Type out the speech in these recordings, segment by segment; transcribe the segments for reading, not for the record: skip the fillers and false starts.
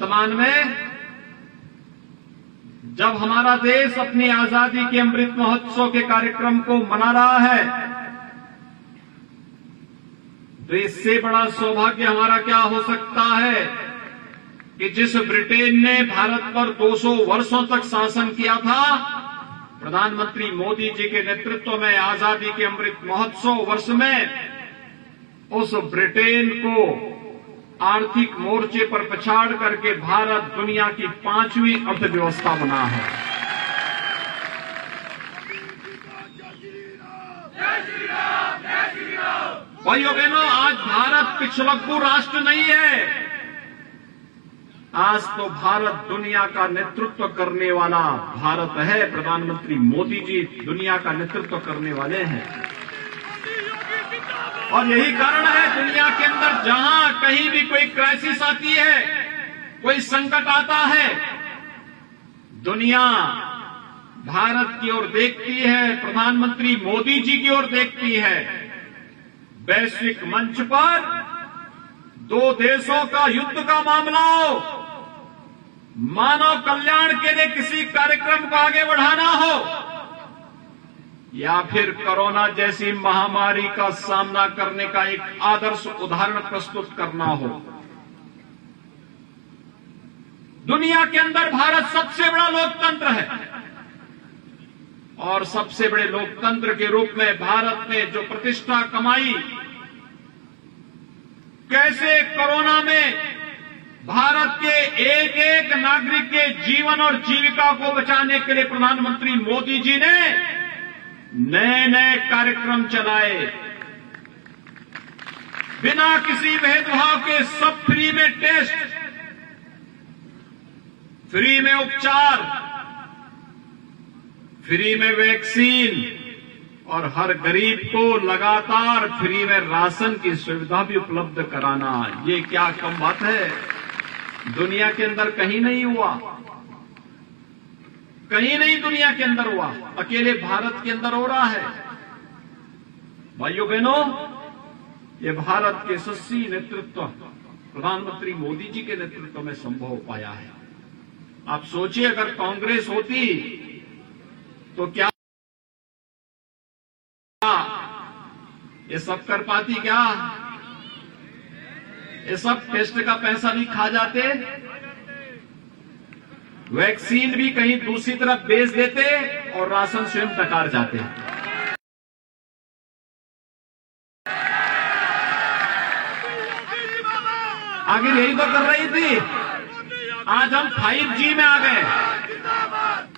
वर्तमान में जब हमारा देश अपनी आजादी के अमृत महोत्सव के कार्यक्रम को मना रहा है, तो इससे बड़ा सौभाग्य हमारा क्या हो सकता है कि जिस ब्रिटेन ने भारत पर 200 वर्षों तक शासन किया था, प्रधानमंत्री मोदी जी के नेतृत्व में आजादी के अमृत महोत्सव वर्ष में उस ब्रिटेन को आर्थिक मोर्चे पर पछाड़ करके भारत दुनिया की 5वीं अर्थव्यवस्था बना है। भाइयों बहनों, आज भारत पिछलग्गू राष्ट्र नहीं है। आज तो भारत दुनिया का नेतृत्व करने वाला भारत है। प्रधानमंत्री मोदी जी दुनिया का नेतृत्व करने वाले हैं और यही कारण है दुनिया के अंदर जहां कहीं भी कोई क्राइसिस आती है, कोई संकट आता है, दुनिया भारत की ओर देखती है, प्रधानमंत्री मोदी जी की ओर देखती है। वैश्विक मंच पर दो देशों का युद्ध का मामला हो, मानव कल्याण के लिए किसी कार्यक्रम को आगे बढ़ाना हो, या फिर कोरोना जैसी महामारी का सामना करने का एक आदर्श उदाहरण प्रस्तुत करना हो, दुनिया के अंदर भारत सबसे बड़ा लोकतंत्र है और सबसे बड़े लोकतंत्र के रूप में भारत ने जो प्रतिष्ठा कमाई, कैसे कोरोना में भारत के एक एक नागरिक के जीवन और जीविका को बचाने के लिए प्रधानमंत्री मोदी जी ने नए नए कार्यक्रम चलाए, बिना किसी भेदभाव के सब फ्री में टेस्ट, फ्री में उपचार, फ्री में वैक्सीन और हर गरीब को लगातार फ्री में राशन की सुविधा भी उपलब्ध कराना। ये क्या कम बात है? दुनिया के अंदर कहीं नहीं हुआ, कहीं नहीं दुनिया के अंदर हुआ, अकेले भारत के अंदर हो रहा है। भाइयों बहनों, ये भारत के यशस्वी नेतृत्व प्रधानमंत्री मोदी जी के नेतृत्व में संभव हो पाया है। आप सोचिए, अगर कांग्रेस होती तो क्या ये सब कर पाती? क्या ये सब टेस्ट का पैसा भी खा जाते, वैक्सीन भी कहीं दूसरी तरफ बेच देते और राशन स्वयं टकार जाते। आखिर यही तो कर रही थी। आज हम 5G में आ गए।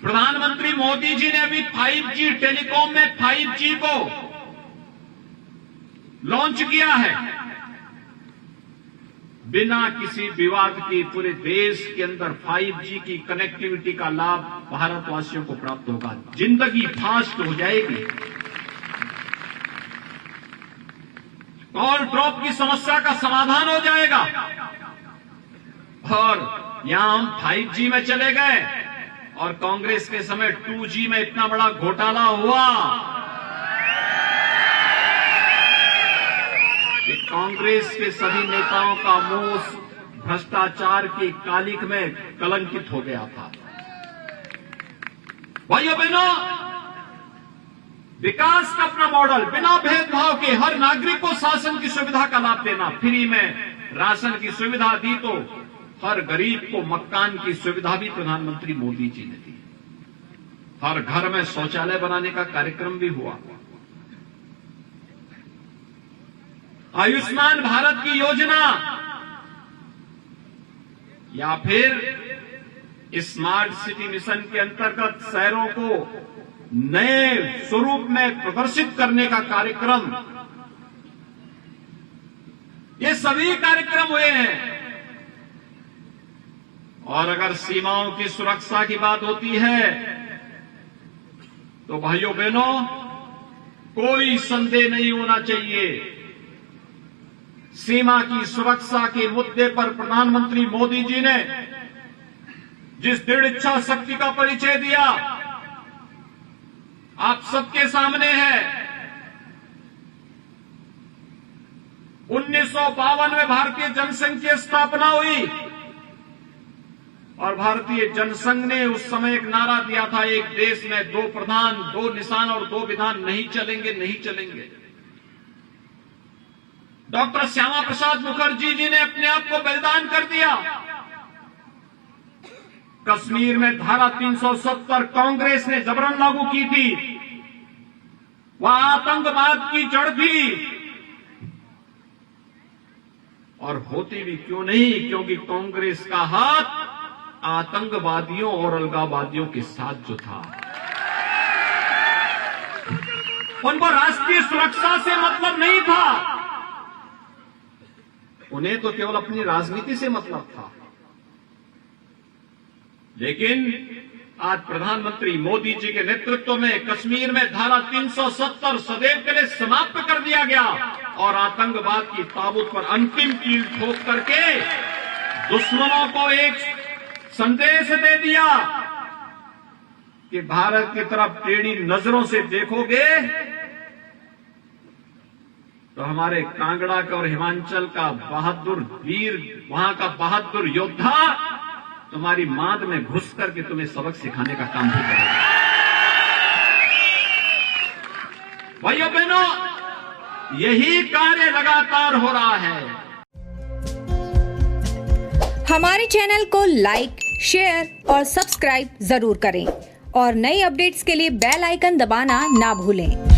प्रधानमंत्री मोदी जी ने अभी 5G टेलीकॉम में 5G को लॉन्च किया है। बिना किसी विवाद की पूरे देश के अंदर 5G की कनेक्टिविटी का लाभ भारतवासियों को प्राप्त होगा। जिंदगी फास्ट हो जाएगी। कॉल ड्रॉप की समस्या का समाधान हो जाएगा। और यहां हम 5G में चले गए और कांग्रेस के समय 2G में इतना बड़ा घोटाला हुआ कि कांग्रेस के सभी नेताओं का मुंह भ्रष्टाचार की कालिख में कलंकित हो गया था। भाइयों बहनों, विकास का अपना मॉडल, बिना भेदभाव के हर नागरिक को शासन की सुविधा का लाभ देना, फ्री में राशन की सुविधा दी तो हर गरीब को मकान की सुविधा भी प्रधानमंत्री मोदी जी ने दी। हर घर में शौचालय बनाने का कार्यक्रम भी हुआ। आयुष्मान भारत की योजना या फिर स्मार्ट सिटी मिशन के अंतर्गत शहरों को नए स्वरूप में प्रदर्शित करने का कार्यक्रम, ये सभी कार्यक्रम हुए हैं। और अगर सीमाओं की सुरक्षा की बात होती है तो भाइयों बहनों, कोई संदेह नहीं होना चाहिए, सीमा की सुरक्षा के मुद्दे पर प्रधानमंत्री मोदी जी ने जिस दृढ़ इच्छा शक्ति का परिचय दिया, आप सबके सामने है। 1952 में भारतीय जनसंघ की स्थापना हुई। और भारतीय जनसंघ ने उस समय एक नारा दिया था, एक देश में दो प्रधान, दो निशान और दो विधान नहीं चलेंगे, नहीं चलेंगे। डॉक्टर श्यामा प्रसाद मुखर्जी जी ने अपने आप को बलिदान कर दिया। कश्मीर में धारा 370 कांग्रेस ने जबरन लागू की थी, वह आतंकवाद की जड़ थी, और होती भी क्यों नहीं, क्योंकि कांग्रेस का हाथ आतंकवादियों और अलगाववादियों के साथ जो था, उनको राष्ट्रीय सुरक्षा से मतलब नहीं था, उन्हें तो केवल अपनी राजनीति से मतलब था। लेकिन आज प्रधानमंत्री मोदी जी के नेतृत्व में कश्मीर में धारा 370 सदैव के लिए समाप्त कर दिया गया और आतंकवाद की ताबूत पर अंतिम कील ठोक करके दुश्मनों को एक संदेश दे दिया कि भारत की तरफ टेढ़ी नजरों से देखोगे तो हमारे कांगड़ा का और हिमाचल का बहादुर वीर, वहां का बहादुर योद्धा तुम्हारी मांद में घुस करके तुम्हें सबक सिखाने का काम भी करेगा। भाइयों बहनों, यही कार्य लगातार हो रहा है। हमारे चैनल को लाइक, शेयर और सब्सक्राइब जरूर करें और नई अपडेट्स के लिए बेल आइकन दबाना ना भूलें।